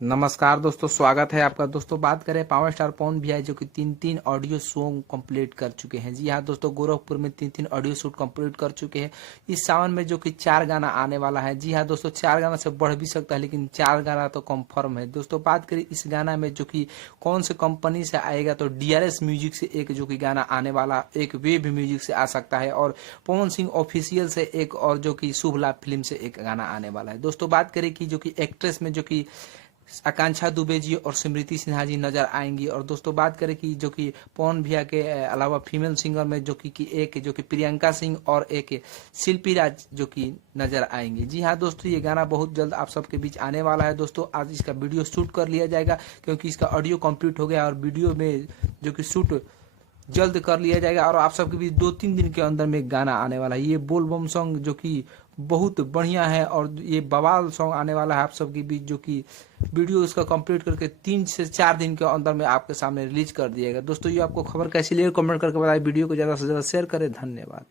नमस्कार दोस्तों, स्वागत है आपका। दोस्तों बात करें पावर स्टार पवन भैया जो कि तीन ऑडियो सॉन्ग कंप्लीट कर चुके हैं। जी हाँ दोस्तों, गोरखपुर में तीन ऑडियो शूट कंप्लीट कर चुके हैं। इस सावन में जो कि 4 गाना आने वाला है। जी हाँ दोस्तों, 4 गाना से बढ़ भी सकता है, लेकिन 4 गाना तो कंफर्म है। दोस्तों बात करें इस गाना में जो कि कौन से कंपनी से आएगा, तो DRS म्यूजिक से एक जो कि गाना आने वाला, एक वेब म्यूजिक से आ सकता है, और पवन सिंह ऑफिशियल से एक, और जो कि शुभ लाभ फिल्म से एक गाना आने वाला है। दोस्तों बात करें कि जो कि एक्ट्रेस में जो कि आकांक्षा दुबे जी और स्मृति सिन्हा जी नजर आएंगी। और दोस्तों बात करें कि जो कि पवन भैया के अलावा फीमेल सिंगर में जो कि एक जो कि प्रियंका सिंह और एक शिल्पी राज जो कि नजर आएंगी। जी हाँ दोस्तों, ये गाना बहुत जल्द आप सबके बीच आने वाला है। दोस्तों आज इसका वीडियो शूट कर लिया जाएगा, क्योंकि इसका ऑडियो कंप्लीट हो गया और वीडियो में जो कि शूट जल्द कर लिया जाएगा, और आप सबके बीच 2-3 दिन के अंदर में गाना आने वाला है। ये बोल बम सॉन्ग जो कि बहुत बढ़िया है, और ये बवाल सॉन्ग आने वाला है आप सबके बीच, जो कि वीडियो इसका कंप्लीट करके 3 से 4 दिन के अंदर में आपके सामने रिलीज कर दिएगा। दोस्तों ये आपको खबर कैसी लगी कमेंट करके बताएं। वीडियो को ज़्यादा से ज़्यादा शेयर करें। धन्यवाद।